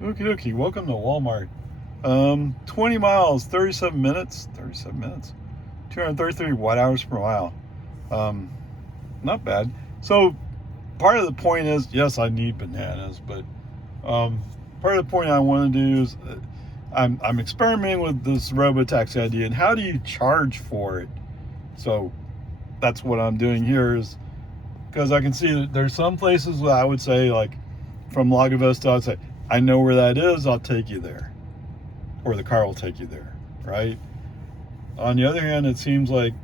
Okie dokie, welcome to Walmart. 20 miles, 37 minutes, 233 watt hours per mile. Not bad. So part of the point is, yes, I need bananas, but part of the point I want to do is I'm experimenting with this robo-taxi idea, and how do you charge for it? So that's what I'm doing here, is because I can see that there's some places where I would say, like from Lago Vista, I'd say, I know where that is, I'll take you there. Or the car will take you there, right? On the other hand, it seems like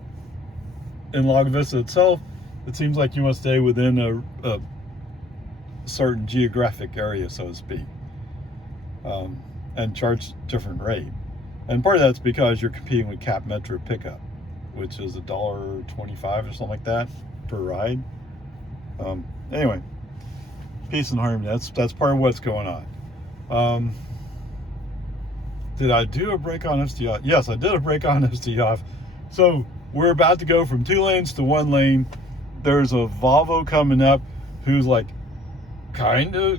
in Lago Vista itself, it seems like you must stay within a certain geographic area, so to speak, and charge different rate. And part of that's because you're competing with Cap Metro pickup, which is $1.25 or something like that per ride. Anyway, peace and harmony. That's part of what's going on. Did I do a brake on FSD off? Yes, I did a brake on FSD off. So we're about to go from 2 lanes to 1 lane. There's a Volvo coming up who's like kind of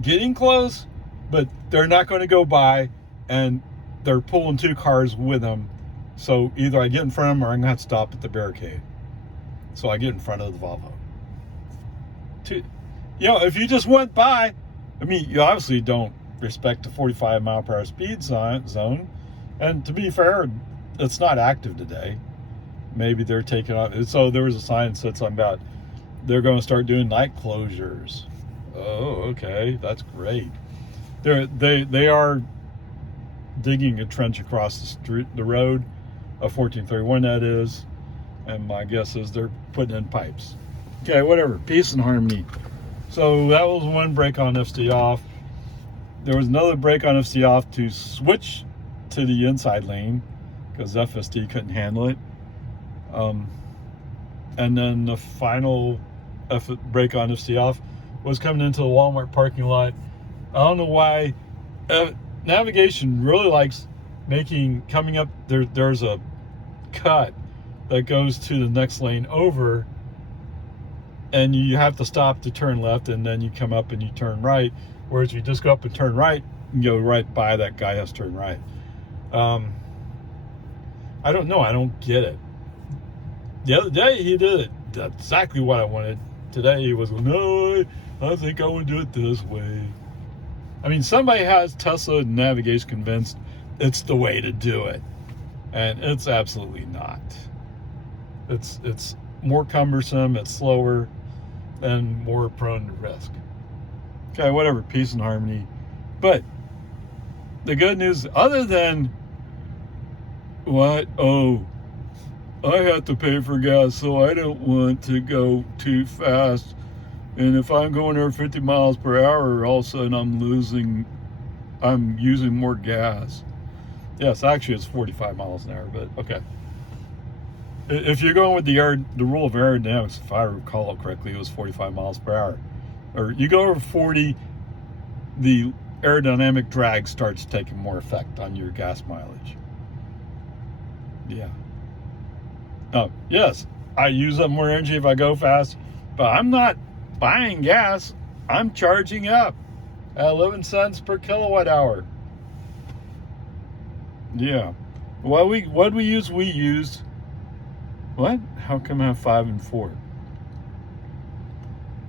getting close, but they're not going to go by, and they're pulling 2 cars with them. So either I get in front of them or I'm going to have to stop at the barricade. So I get in front of the Volvo. If you just went by, I mean, you obviously don't respect the 45-mile-per-hour speed zone. And to be fair, it's not active today. Maybe they're taking off. So there was a sign that said something about they're going to start doing night closures. Oh, okay, that's great. They are digging a trench across the street, the road, a 1431 that is, and my guess is they're putting in pipes. Okay, whatever. Peace and harmony. So that was one brake on FSD off. There was another brake on FSD off to switch to the inside lane because FSD couldn't handle it. And then the final brake on FSD off was coming into the Walmart parking lot. I don't know why. Navigation really likes coming up. There's a cut that goes to the next lane over, and you have to stop to turn left, and then you come up and you turn right. Whereas you just go up and turn right, and go right by that guy has to turn right. I don't know. I don't get it. The other day he did it exactly what I wanted. Today he was, no, I think I want to do it this way. I mean, somebody has Tesla navigation convinced it's the way to do it, and it's absolutely not. It's more cumbersome, it's slower, and more prone to risk. Okay, whatever, peace and harmony. But the good news, other than what? Oh, I have to pay for gas, so I don't want to go too fast. And if I'm going over 50 miles per hour, all of a sudden I'm using more gas. Yes, actually it's 45 miles an hour, but okay. If you're going with the rule of aerodynamics, if I recall it correctly, it was 45 miles per hour. Or you go over 40, the aerodynamic drag starts taking more effect on your gas mileage. Yeah. Oh, yes, I use up more energy if I go fast, but I'm not buying gas. I'm charging up at 11 cents per kilowatt hour. Yeah. What we use? We used what? How come I have 5 and 4?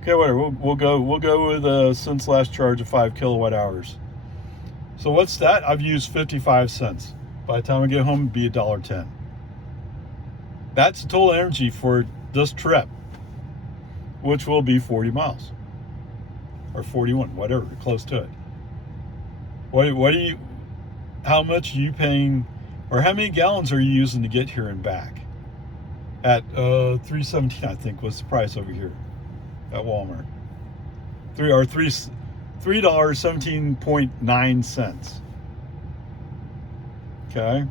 Okay, whatever. We'll go with since last charge of 5 kilowatt hours. So what's that? I've used 55 cents. By the time I get home, it'd be $1.10. That's the total energy for this trip, which will be 40 miles or 41, whatever, close to it. How much are you paying, or how many gallons are you using to get here and back? At $3.17, I think, was the price over here at Walmart. $3.17.9. Okay.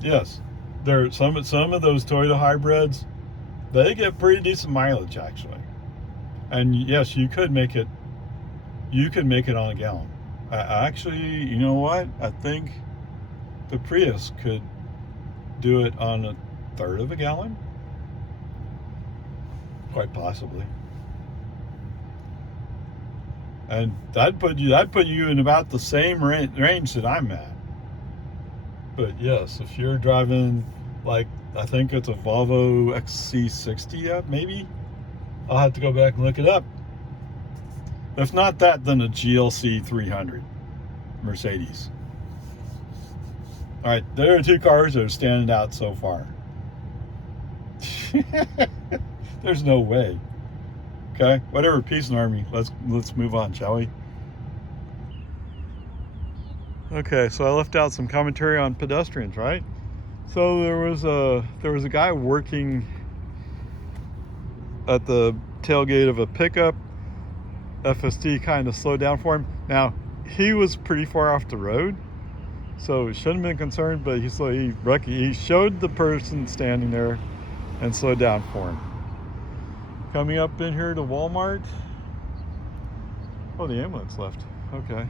Yes, there some of those Toyota hybrids, they get pretty decent mileage actually. And yes, you could make it on a gallon. Actually, you know what? I think the Prius could do it on a third of a gallon. Quite possibly. And that'd put you in about the same range that I'm at. But yes, if you're driving, like, I think it's a Volvo XC60, maybe. I'll have to go back and look it up. If not that, then a GLC 300 Mercedes. All right, there are two cars that are standing out so far. There's no way. Okay, whatever. Peace and Army. Let's move on, shall we? Okay, so I left out some commentary on pedestrians, right? So there was a guy working at the tailgate of a pickup. FSD kind of slowed down for him. Now, he was pretty far off the road, so he shouldn't have been concerned, but he showed the person standing there and slowed down for him. Coming up in here to Walmart. Oh, the ambulance left. Okay.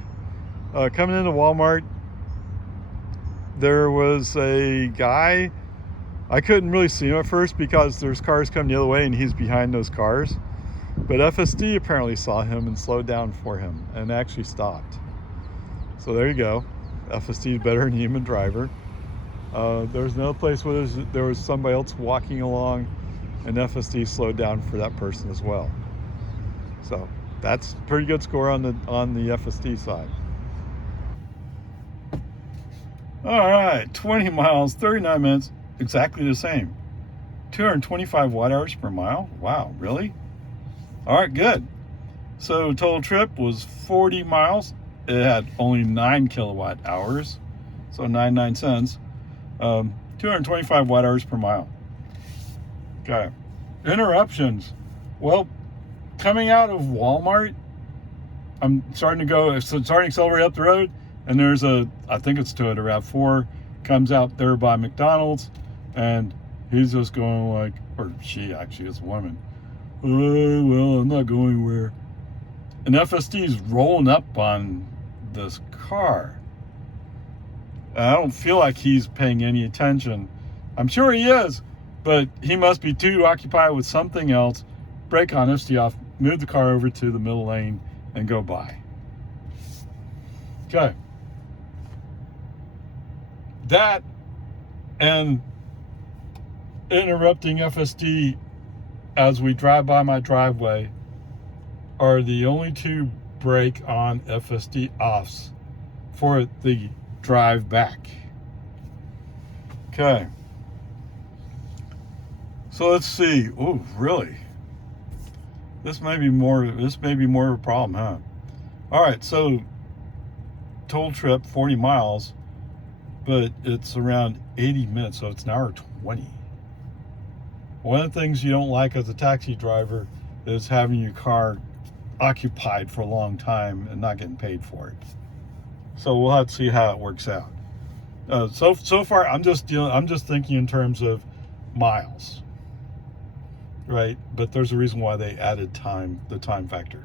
Coming into Walmart, there was a guy. I couldn't really see him at first because there's cars coming the other way and he's behind those cars. But FSD apparently saw him and slowed down for him and actually stopped. So there you go. FSD is better than human driver. There was another place where there was somebody else walking along and FSD slowed down for that person as well. So that's a pretty good score on the FSD side. All right, 20 miles, 39 minutes, exactly the same. 225 watt hours per mile. Wow, really? All right, good. So total trip was 40 miles. It had only 9 kilowatt hours, so 99 cents. 225 watt hours per mile. Okay. Interruptions. Well, coming out of Walmart, I'm starting to accelerate up the road, and there's I think it's Toyota RAV4, comes out there by McDonald's, and he's just going like, or she actually, it's a woman. Oh, well, I'm not going anywhere. And FSD is rolling up on this car. And I don't feel like he's paying any attention. I'm sure he is, but he must be too occupied with something else. Brake on, FSD off, move the car over to the middle lane, and go by. Okay. That and interrupting FSD as we drive by my driveway are the only two brake on FSD offs for the drive back. Okay. So let's see. Oh, really? This may be more of a problem, huh? All right, so total trip 40 miles, but it's around 80 minutes, so it's an hour 20. One of the things you don't like as a taxi driver is having your car occupied for a long time and not getting paid for it. So we'll have to see how it works out. So far, I'm just thinking in terms of miles, right? But there's a reason why they added the time factor.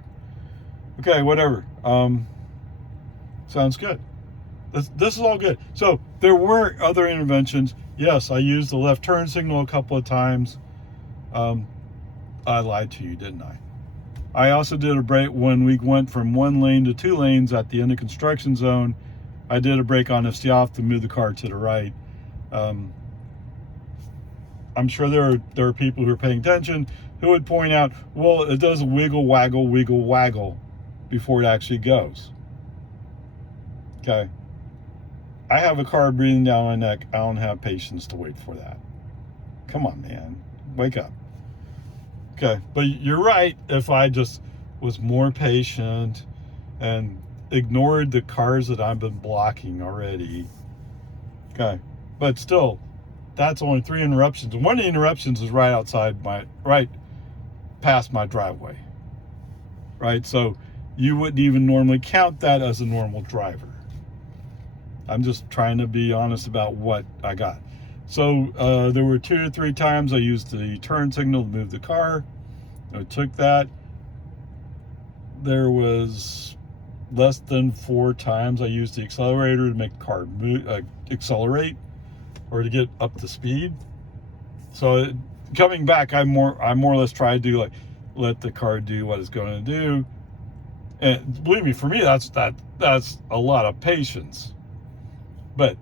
Okay, whatever. Sounds good. This is all good. So there were other interventions. Yes, I used the left turn signal a couple of times. I lied to you, didn't I? I also did a brake when we went from 1 lane to 2 lanes at the end of construction zone. I did a brake on FSD off to move the car to the right. I'm sure there are people who are paying attention who would point out, well, it does wiggle, waggle before it actually goes. Okay. I have a car breathing down my neck. I don't have patience to wait for that. Come on, man. Wake up. Okay, but you're right. If I just was more patient and ignored the cars that I've been blocking already. Okay, but still, that's only 3 interruptions. And one of the interruptions is right past my driveway. Right, so you wouldn't even normally count that as a normal driver. I'm just trying to be honest about what I got. So there were 2 or 3 times I used the turn signal to move the car. I took that. There was less than 4 times I used the accelerator to make the car accelerate or to get up to speed. So coming back, I more or less tried to let the car do what it's going to do. And believe me, for me, that's a lot of patience. But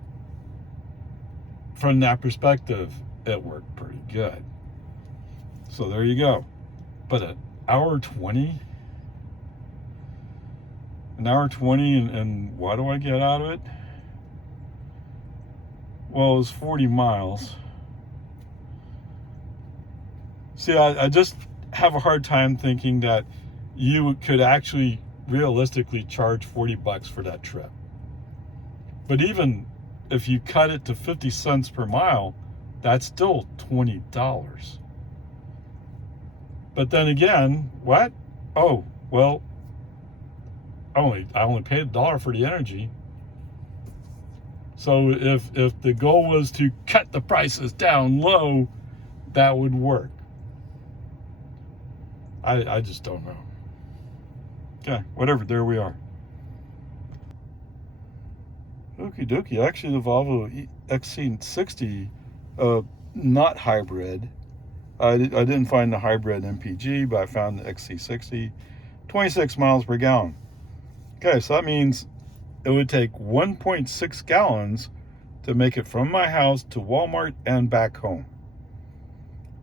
from that perspective, it worked pretty good. So there you go. But an hour 20, and what do I get out of it? Well, it was 40 miles. See, I just have a hard time thinking that you could actually realistically charge $40 for that trip. But even if you cut it to 50 cents per mile, that's still $20. But then again, what? Oh, well, I only paid $1 for the energy. So if the goal was to cut the prices down low, that would work. I just don't know. Okay, whatever, there we are. Okie dokie. Actually, the Volvo XC60, not hybrid. I didn't find the hybrid MPG, but I found the XC60, 26 miles per gallon. Okay, so that means it would take 1.6 gallons to make it from my house to Walmart and back home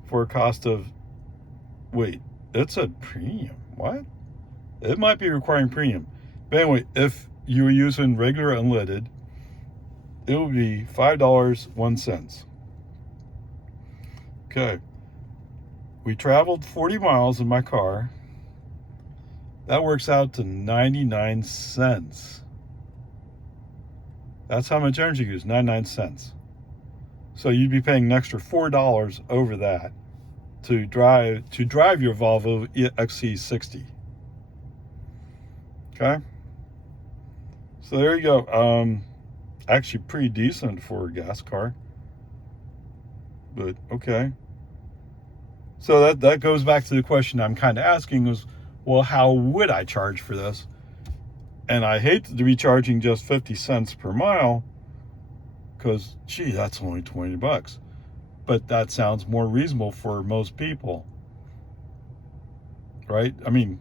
for a cost of, wait, it's a premium. What? It might be requiring premium. But anyway, if you were using regular unleaded, it would be $5.01. Okay. We traveled 40 miles in my car. That works out to 99 cents. That's how much energy you use, 99 cents. So you'd be paying an extra $4 over that to drive your Volvo XC60. Okay? So there you go. Actually pretty decent for a gas car. But okay. So that goes back to the question I'm kind of asking is, well, how would I charge for this? And I hate to be charging just 50 cents per mile because, gee, that's only $20. But that sounds more reasonable for most people, right? I mean,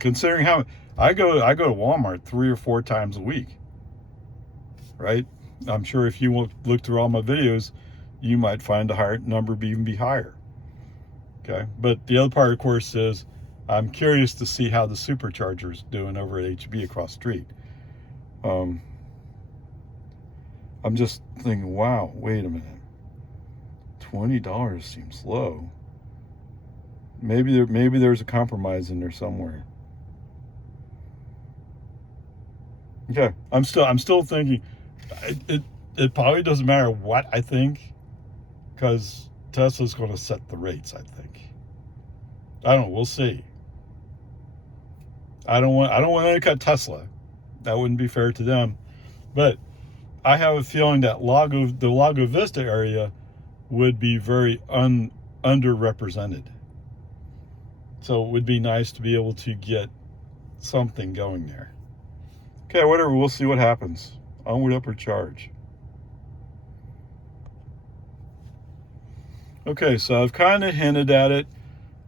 considering how I go to Walmart 3 or 4 times a week, right? I'm sure if you look through all my videos, you might find a higher number even be higher. Okay, but the other part, of course, is I'm curious to see how the supercharger's doing over at HB across the street. I'm just thinking, wow, wait a minute. $20 seems low. Maybe there's a compromise in there somewhere. Okay, I'm still thinking. It probably doesn't matter what I think, because Tesla's going to set the rates, I think. I don't know, we'll see. I don't want to undercut Tesla. That wouldn't be fair to them. But I have a feeling that the Lago Vista area would be very underrepresented. So it would be nice to be able to get something going there. Okay, whatever, we'll see what happens. Onward, upward charge. Okay, so I've kind of hinted at it.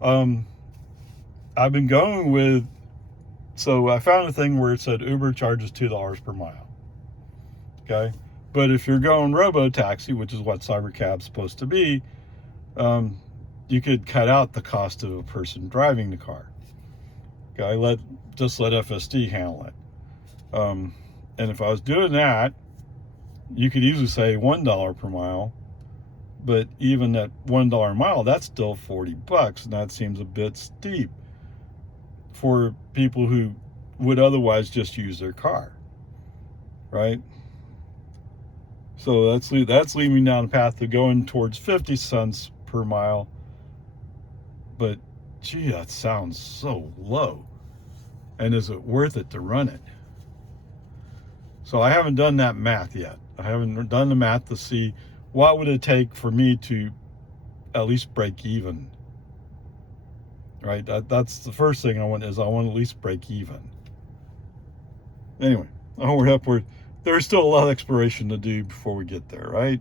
I've been going with, so I found a thing where it said Uber charges $2 per mile. Okay, but if you're going robo-taxi, which is what Cybercab's supposed to be, you could cut out the cost of a person driving the car. Okay, just let FSD handle it. And if I was doing that, you could easily say $1 per mile. But even at $1 a mile, that's still $40, and that seems a bit steep for people who would otherwise just use their car, right? So that's leading me down the path to going towards 50 cents per mile. But gee, that sounds so low. And is it worth it to run it? So I haven't done that math yet. I haven't done the math to see what would it take for me to at least break even, right? That's the first thing I want to at least break even. Anyway, onward, upward. There's still a lot of exploration to do before we get there, right?